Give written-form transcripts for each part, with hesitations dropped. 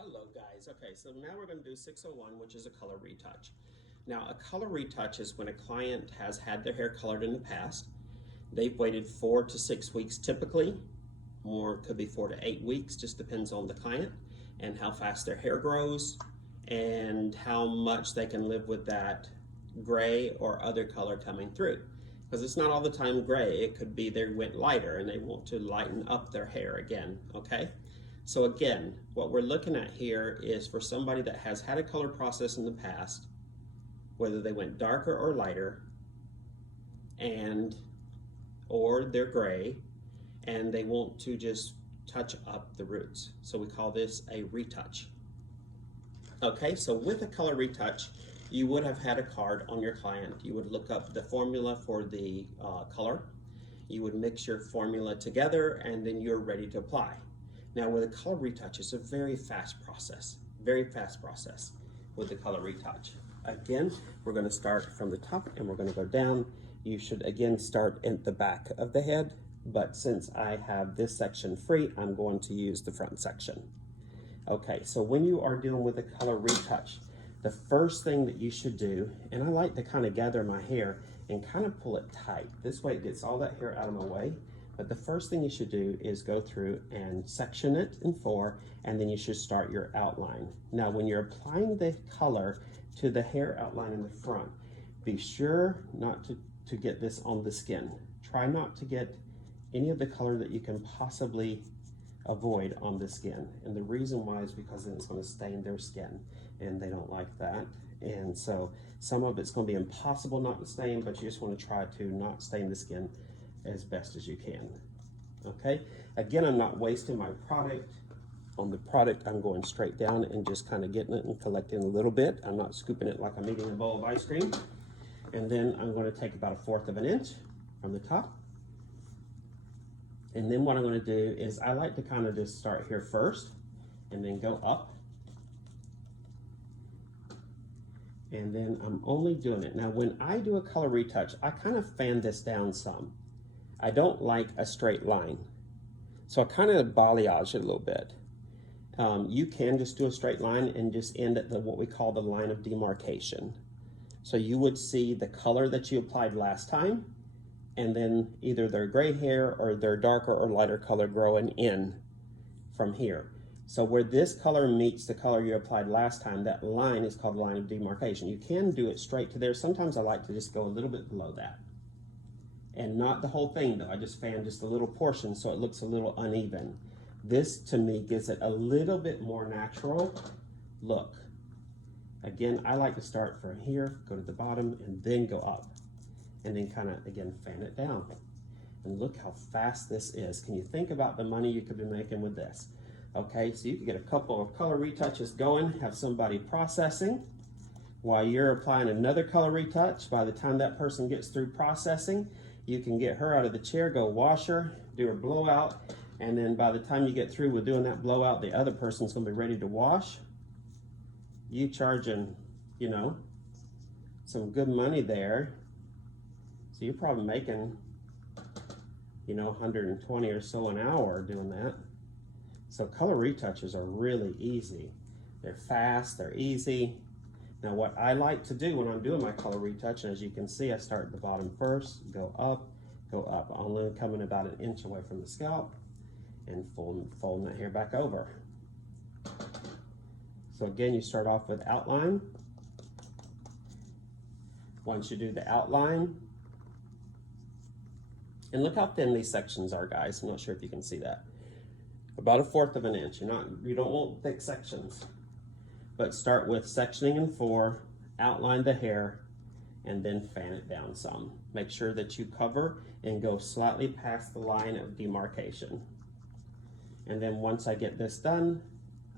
Hello guys. Okay, so now we're going to do 601, which is a color retouch. Now a color retouch is when a client has had their hair colored in the past. They've waited 4 to 6 weeks typically, or it could be 4 to 8 weeks, just depends on the client and how fast their hair grows and how much they can live with that gray or other color coming through. Because it's not all the time gray, it could be they went lighter and they want to lighten up their hair again, okay? So again, what we're looking at here is for somebody that has had a color process in the past, whether they went darker or lighter, or they're gray, and they want to just touch up the roots. So we call this a retouch. Okay, so with a color retouch, you would have had a card on your client. You would look up the formula for the color. You would mix your formula together, and then you're ready to apply. Now with a color retouch, it's a very fast process with the color retouch. Again, we're going to start from the top and we're going to go down. You should again start at the back of the head, but since I have this section free, I'm going to use the front section. Okay, so when you are dealing with a color retouch, the first thing that you should do, and I like to kind of gather my hair and kind of pull it tight. This way it gets all that hair out of my way. But the first thing you should do is go through and section it in 4, and then you should start your outline. Now, when you're applying the color to the hair outline in the front, be sure not to get this on the skin. Try not to get any of the color that you can possibly avoid on the skin. And the reason why is because then it's going to stain their skin, and they don't like that. And so some of it's going to be impossible not to stain, but you just want to try to not stain the skin as best as you can. Okay, again, I'm not wasting my product. On the product, I'm going straight down and just kind of getting it and collecting a little bit. I'm not scooping it like I'm eating a bowl of ice cream. And then I'm going to take about 1/4 of an inch from the top. And then what I'm going to do is I like to kind of just start here first and then go up. And then I'm only doing it. Now, when I do a color retouch, I kind of fan this down some. I don't like a straight line. So I kind of balayage it a little bit. You can just do a straight line and just end at what we call the line of demarcation. So you would see the color that you applied last time, and then either their gray hair or their darker or lighter color growing in from here. So where this color meets the color you applied last time, that line is called the line of demarcation. You can do it straight to there. Sometimes I like to just go a little bit below that. And not the whole thing though, I just fan just a little portion so it looks a little uneven. This to me gives it a little bit more natural look. Again, I like to start from here, go to the bottom, and then go up. And then kind of, again, fan it down. And look how fast this is. Can you think about the money you could be making with this? Okay, so you could get a couple of color retouches going, have somebody processing, while you're applying another color retouch. By the time that person gets through processing, you can get her out of the chair, go wash her, do her blowout, and then by the time you get through with doing that blowout, the other person's gonna be ready to wash. You charging, you know, some good money there. So you're probably making, you know, 120 or so an hour doing that. So color retouches are really easy. They're fast, they're easy. Now what I like to do when I'm doing my color retouch, and as you can see, I start at the bottom first, go up, only coming about 1 inch away from the scalp, and folding that hair back over. So again, you start off with outline. Once you do the outline, and look how thin these sections are, guys. I'm not sure if you can see that. About 1/4 of an inch. You don't want thick sections. But start with sectioning in 4, outline the hair, and then fan it down some. Make sure that you cover and go slightly past the line of demarcation. And then once I get this done,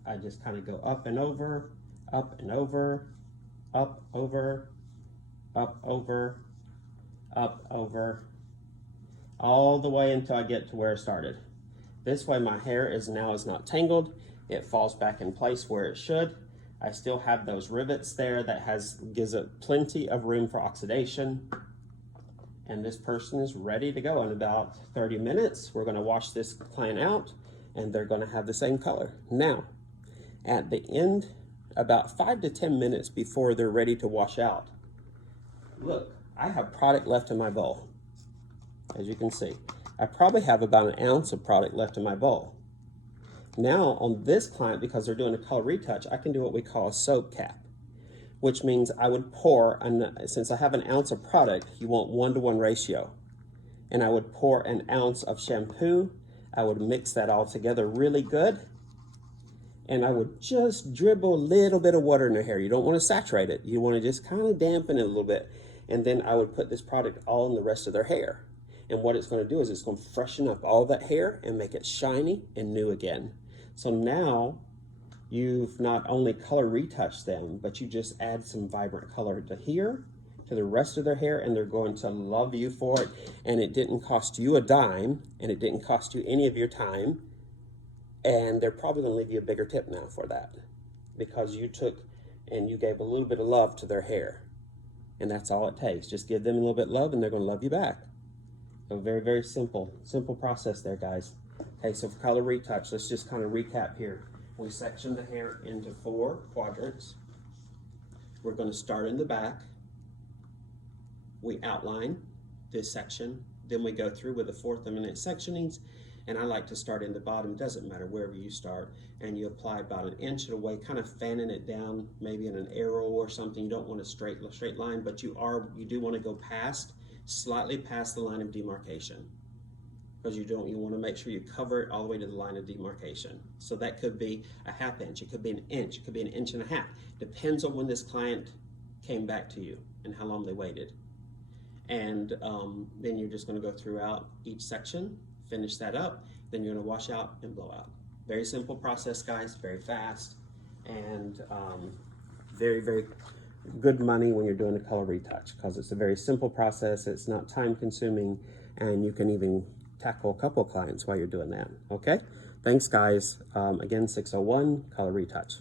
I just kind of go up and over, up and over, up, over, up, over, up, over, all the way until I get to where I started. This way my hair is not tangled. It falls back in place where it should. I still have those rivets there that gives it plenty of room for oxidation. And this person is ready to go in about 30 minutes. We're gonna wash this client out and they're gonna have the same color. Now, at the end, about 5 to 10 minutes before they're ready to wash out. Look, I have product left in my bowl. As you can see, I probably have about an ounce of product left in my bowl. Now on this client, because they're doing a color retouch, I can do what we call a soap cap, which means I would pour, since I have an ounce of product, you want 1-to-1 ratio. And I would pour an ounce of shampoo. I would mix that all together really good. And I would just dribble a little bit of water in their hair. You don't want to saturate it. You want to just kind of dampen it a little bit. And then I would put this product all in the rest of their hair. And what it's going to do is it's going to freshen up all that hair and make it shiny and new again. So now you've not only color retouched them, but you just add some vibrant color to here, to the rest of their hair, and they're going to love you for it. And it didn't cost you a dime, and it didn't cost you any of your time. And they're probably going to leave you a bigger tip now for that, because you took and you gave a little bit of love to their hair. And that's all it takes. Just give them a little bit of love and they're going to love you back. So very, very simple process there, guys. Okay, so for color retouch, let's just kind of recap here. We section the hair into 4 quadrants. We're going to start in the back. We outline this section. Then we go through with the 4th and 5th sectionings. And I like to start in the bottom, doesn't matter wherever you start, and you apply about 1 inch away, kind of fanning it down, maybe in an arrow or something. You don't want a straight line, but you do want to go slightly past the line of demarcation, because you want to make sure you cover it all the way to the line of demarcation. So that could be a 1/2 inch, it could be 1 inch, it could be 1.5 inches. Depends on when this client came back to you and how long they waited. And then you're just going to go throughout each section, finish that up, then you're going to wash out and blow out. Very simple process, guys, very fast, and very, very good money when you're doing a color retouch, because it's a very simple process, it's not time consuming, and you can even tackle a couple clients while you're doing that. Okay, thanks, guys. Again, 601 Color Retouch.